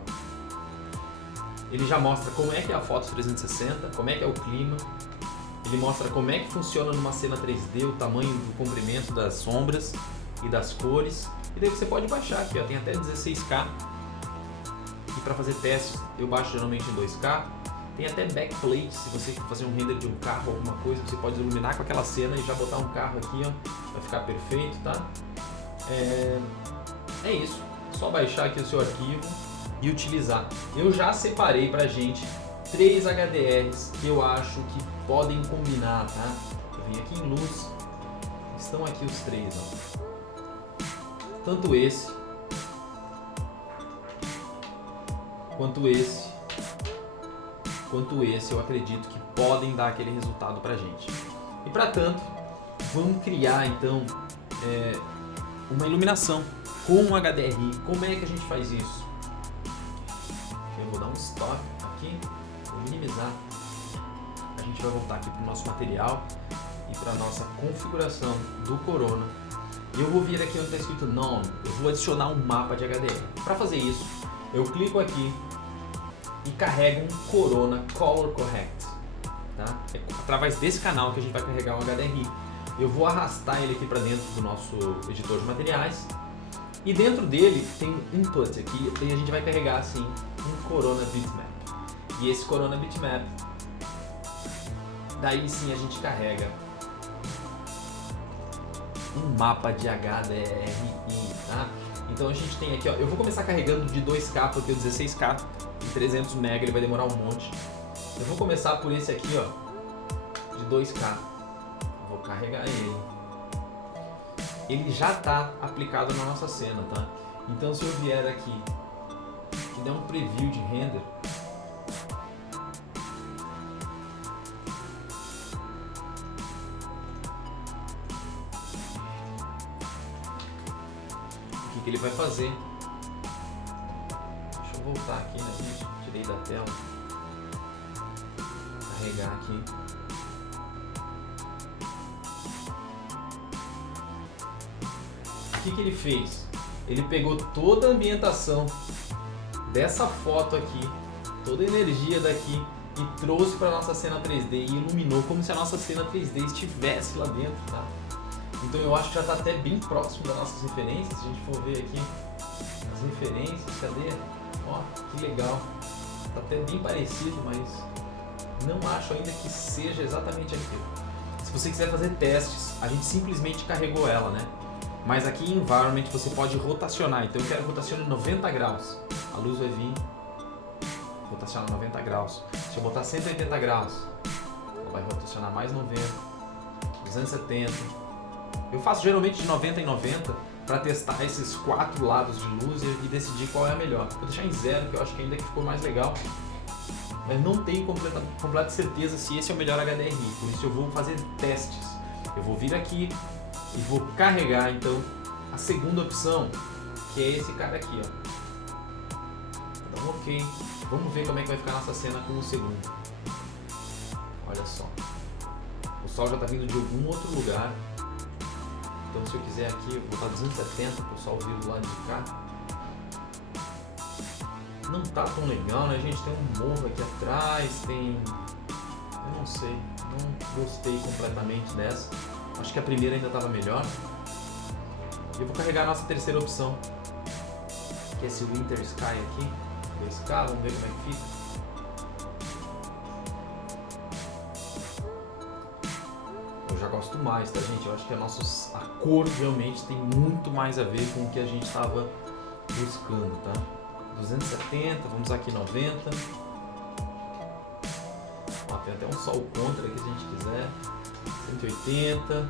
Ele já mostra como é que é a foto 360, como é que é o clima. Ele mostra como é que funciona numa cena 3D, o tamanho do comprimento das sombras e das cores. E daí você pode baixar aqui, ó, tem até 16K. E para fazer testes eu baixo geralmente em 2K. Tem até backplate, se você fazer um render de um carro, alguma coisa, você pode iluminar com aquela cena e já botar um carro aqui, ó, vai ficar perfeito, tá? É isso, só baixar aqui o seu arquivo e utilizar. Eu já separei pra gente 3 HDRs que eu acho que podem combinar, tá? Eu vim aqui em luz, estão aqui os 3, ó. Tanto esse, quanto esse eu acredito que podem dar aquele resultado pra gente. E para tanto, vamos criar então uma iluminação com um HDRI. Como é que a gente faz isso? Eu vou dar um stop aqui, vou minimizar. A gente vai voltar aqui para o nosso material e para nossa configuração do Corona. Eu vou vir aqui onde está escrito None, eu vou adicionar um mapa de HDR. Para fazer isso, eu clico aqui e carrega um Corona Color Correct, tá? É através desse canal que a gente vai carregar um HDRI. Eu vou arrastar ele aqui para dentro do nosso editor de materiais e dentro dele tem um input aqui e a gente vai carregar assim um Corona Bitmap. E esse Corona Bitmap, daí sim a gente carrega um mapa de HDRI, tá? Então a gente tem aqui, ó, eu vou começar carregando de 2K porque o 16K de 300 MB ele vai demorar um monte. Eu vou começar por esse aqui, ó, de 2K. Vou carregar ele. Ele já está aplicado na nossa cena, tá? Então se eu vier aqui e der um preview de render, o que ele vai fazer? Deixa eu voltar aqui, né, gente? Tirei da tela. Carregar aqui. O que ele fez? Ele pegou toda a ambientação dessa foto aqui, toda a energia daqui e trouxe para nossa cena 3D e iluminou como se a nossa cena 3D estivesse lá dentro, tá? Então eu acho que já está até bem próximo das nossas referências. Se a gente for ver aqui as referências, cadê? Ó, que legal. Está até bem parecido, mas não acho ainda que seja exatamente aquilo. Se você quiser fazer testes, a gente simplesmente carregou ela, né? Mas aqui em Environment você pode rotacionar. Então eu quero rotacionar 90 graus. A luz vai vir, rotacionar 90 graus. Se eu botar 180 graus, ela vai rotacionar mais 90, 270. Eu faço geralmente de 90 em 90 para testar esses 4 lados de luz e decidir qual é a melhor. Vou deixar em 0, que eu acho que ainda que ficou mais legal. Mas não tenho completa certeza se esse é o melhor HDRI. Por isso eu vou fazer testes. Eu vou vir aqui e vou carregar então a segunda opção, que é esse cara aqui, ó. Então ok, vamos ver como é que vai ficar a nossa cena com o segundo. Olha só, o sol já está vindo de algum outro lugar. Então se eu quiser aqui, eu vou botar 270 para o sol vir do lado de cá. Não tá tão legal, né, gente? Tem um morro aqui atrás, tem... eu não sei, não gostei completamente dessa. Acho que a primeira ainda estava melhor. Eu vou carregar a nossa terceira opção, que é esse Winter Sky aqui. 2K, vamos ver como é que fica. Eu já gosto mais, tá, gente? Eu acho que a cor realmente tem muito mais a ver com o que a gente estava buscando, tá? 270, vamos usar aqui 90. Ó, tem até um sol contra aqui se a gente quiser. 180.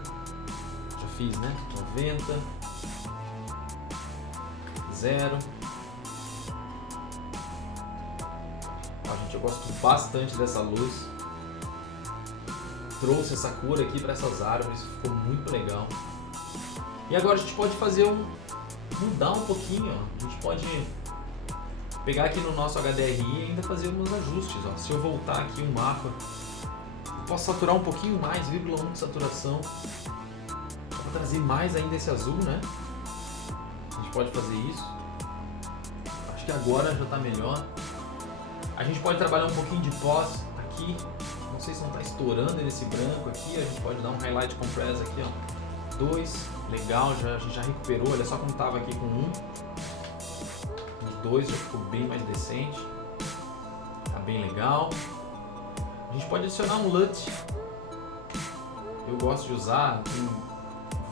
fiz, né? 90, 0. Ó, gente, eu gosto bastante dessa luz. Trouxe essa cor aqui para essas árvores, ficou muito legal. E agora a gente pode fazer mudar um pouquinho, ó. A gente pode pegar aqui no nosso HDRI e ainda fazer uns ajustes, ó. Se eu voltar aqui um mapa, eu posso saturar um pouquinho mais, 0,1 de saturação. Para trazer mais ainda esse azul, né? A gente pode fazer isso. Acho que agora já está melhor. A gente pode trabalhar um pouquinho de pós aqui. Não sei se não está estourando nesse branco aqui. A gente pode dar um highlight compress aqui, ó. 2, legal, a gente já recuperou. Olha só como estava aqui com 1. O 2 já ficou bem mais decente. Tá bem legal. A gente pode adicionar um LUT. Eu gosto de usar, tem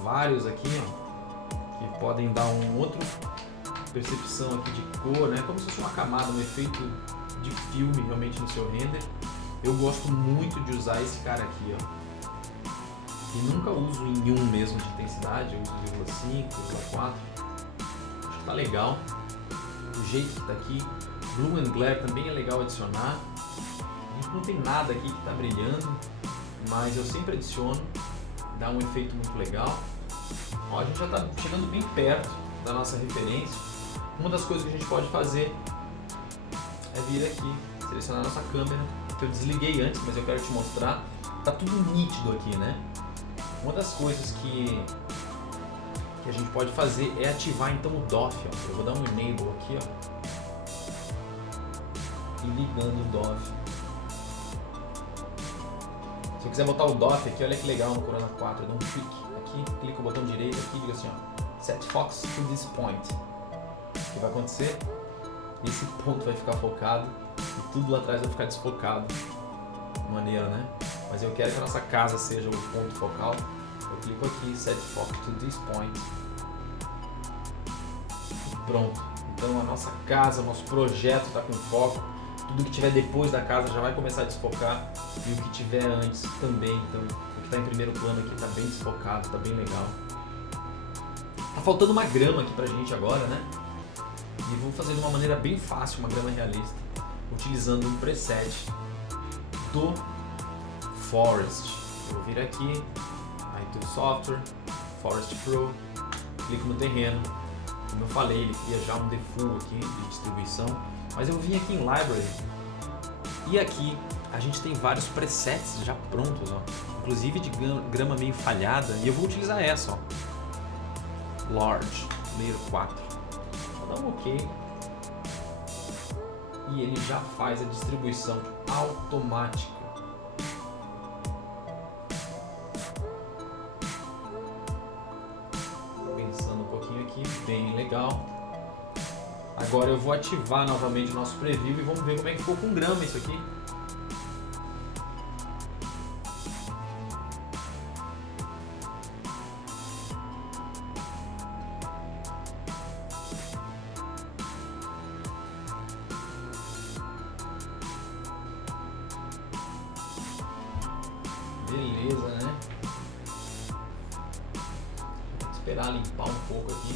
vários aqui, ó, que podem dar um outro percepção aqui de cor, né? Como se fosse uma camada, um efeito de filme realmente no seu render. Eu gosto muito de usar esse cara aqui, ó. E nunca uso em 1 mesmo de intensidade, eu uso 0,5, 0,4. Acho que tá legal. O jeito que tá aqui. Blue and Glare também é legal adicionar. A gente não tem nada aqui que tá brilhando, mas eu sempre adiciono. Dá um efeito muito legal. Ó, a gente já tá chegando bem perto da nossa referência. Uma das coisas que a gente pode fazer é vir aqui, selecionar a nossa câmera, que eu desliguei antes, mas eu quero te mostrar. Tá tudo nítido aqui, né? Uma das coisas que a gente pode fazer é ativar então o DOF, ó. Eu vou dar um Enable aqui, ó. E ligando o DOF. Se eu quiser botar o DOF aqui, olha que legal no Corona 4, eu dou um clique aqui, clico o botão direito aqui e digo assim, ó, Set Focus to this point. O que vai acontecer? Esse ponto vai ficar focado e tudo lá atrás vai ficar desfocado. Maneiro, né? Mas eu quero que a nossa casa seja o ponto focal. Eu clico aqui, Set Focus to this point. E pronto. Então a nossa casa, o nosso projeto está com foco. Tudo que tiver depois da casa já vai começar a desfocar e o que tiver antes também. Então, o que está em primeiro plano aqui está bem desfocado, está bem legal. Tá faltando uma grama aqui pra gente agora, né? E vou fazer de uma maneira bem fácil uma grama realista, utilizando um preset do Forest. Eu vou vir aqui, aí do Software, Forest Pro, clico no terreno. Como eu falei, ele cria já um default aqui de distribuição. Mas eu vim aqui em Library e aqui a gente tem vários presets já prontos, ó. Inclusive de grama meio falhada, e eu vou utilizar essa, ó. Large, Layer 4. Vou dar um OK. E ele já faz a distribuição automática. Pensando um pouquinho aqui, bem legal. Agora eu vou ativar novamente o nosso preview e vamos ver como é que ficou com grama isso aqui. Beleza, né? Vou esperar limpar um pouco aqui.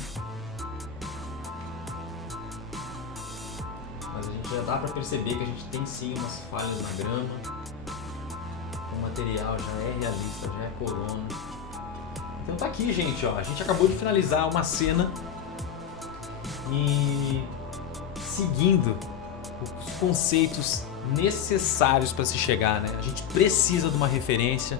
Mas a gente já dá para perceber que a gente tem sim umas falhas na grama. O material já é realista, já é Corona. Então tá aqui, gente, ó. A gente acabou de finalizar uma cena e seguindo os conceitos necessários para se chegar, né? A gente precisa de uma referência.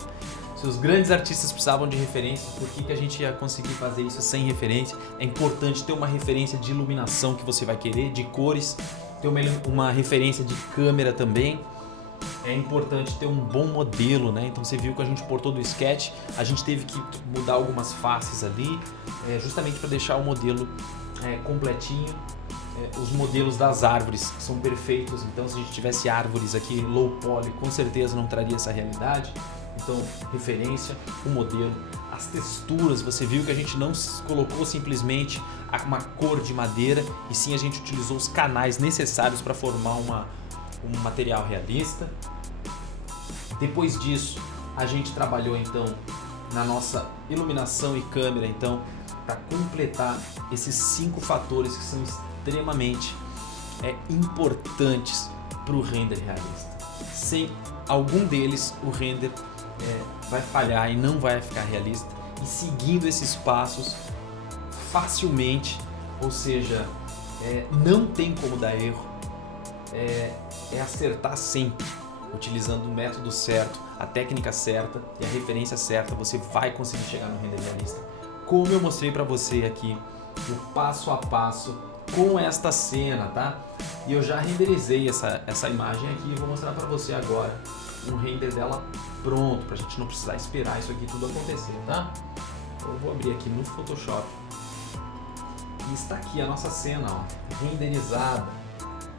Se os grandes artistas precisavam de referência, por que a gente ia conseguir fazer isso sem referência? É importante ter uma referência de iluminação que você vai querer, de cores, ter uma referência de câmera também. É importante ter um bom modelo, né? Então você viu que a gente portou do sketch, a gente teve que mudar algumas faces ali, justamente para deixar o modelo completinho. Os modelos das árvores são perfeitos, então se a gente tivesse árvores aqui low poly, com certeza não traria essa realidade. Então, referência, o modelo, as texturas, você viu que a gente não colocou simplesmente uma cor de madeira, e sim a gente utilizou os canais necessários para formar um material realista. Depois disso, a gente trabalhou então na nossa iluminação e câmera, então, para completar esses 5 fatores que são extremamente importantes para o render realista. Sem algum deles, o render vai falhar e não vai ficar realista. E seguindo esses passos facilmente, ou seja, não tem como dar erro, é acertar sempre, utilizando o método certo, a técnica certa e a referência certa, você vai conseguir chegar no render realista. Como eu mostrei para você aqui, o passo a passo com esta cena, tá? E eu já renderizei essa imagem aqui e vou mostrar para você agora um render dela pronto, pra gente não precisar esperar isso aqui tudo acontecer, tá? Então eu vou abrir aqui no Photoshop e está aqui a nossa cena, ó, renderizada.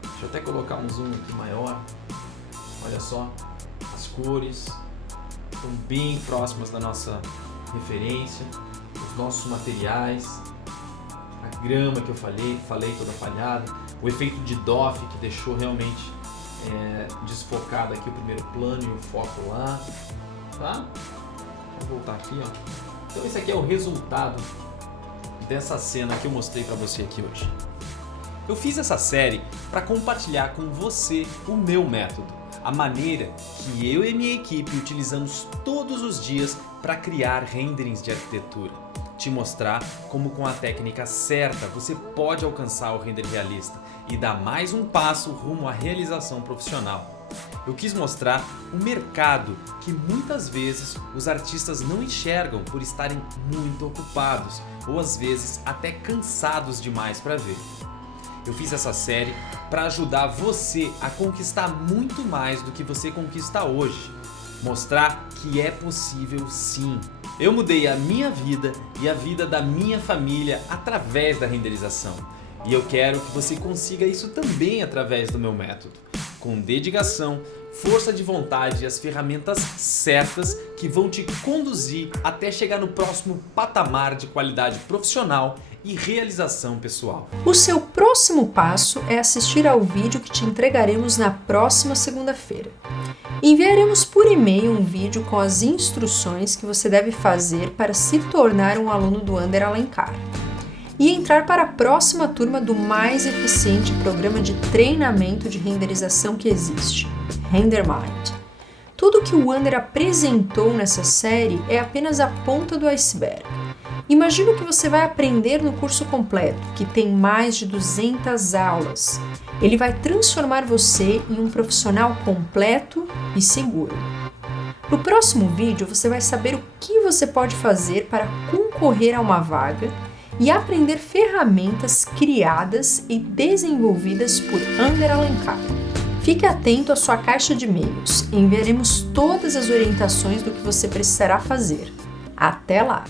Deixa eu até colocar um zoom aqui maior. Olha só, as cores estão bem próximas da nossa referência, os nossos materiais, a grama que eu falei toda falhada, o efeito de DOF que deixou realmente desfocado aqui o primeiro plano e o foco lá, tá? Vou voltar aqui, ó. Então esse aqui é o resultado dessa cena que eu mostrei para você aqui hoje. Eu fiz essa série para compartilhar com você o meu método, a maneira que eu e minha equipe utilizamos todos os dias para criar renderings de arquitetura. Te mostrar como com a técnica certa você pode alcançar o render realista e dar mais um passo rumo à realização profissional. Eu quis mostrar o mercado que muitas vezes os artistas não enxergam por estarem muito ocupados ou às vezes até cansados demais para ver. Eu fiz essa série para ajudar você a conquistar muito mais do que você conquista hoje. Mostrar que é possível sim. Eu mudei a minha vida e a vida da minha família através da renderização. E eu quero que você consiga isso também através do meu método. Com dedicação, força de vontade e as ferramentas certas que vão te conduzir até chegar no próximo patamar de qualidade profissional e realização pessoal. O seu próximo passo é assistir ao vídeo que te entregaremos na próxima segunda-feira. Enviaremos por e-mail um vídeo com as instruções que você deve fazer para se tornar um aluno do Ander Alencar e entrar para a próxima turma do mais eficiente programa de treinamento de renderização que existe, RenderMind. Tudo que o Ander apresentou nessa série é apenas a ponta do iceberg. Imagina o que você vai aprender no curso completo, que tem mais de 200 aulas. Ele vai transformar você em um profissional completo e seguro. No próximo vídeo, você vai saber o que você pode fazer para concorrer a uma vaga e aprender ferramentas criadas e desenvolvidas por Ander Alencar. Fique atento à sua caixa de e-mails. Enviaremos todas as orientações do que você precisará fazer. Até lá!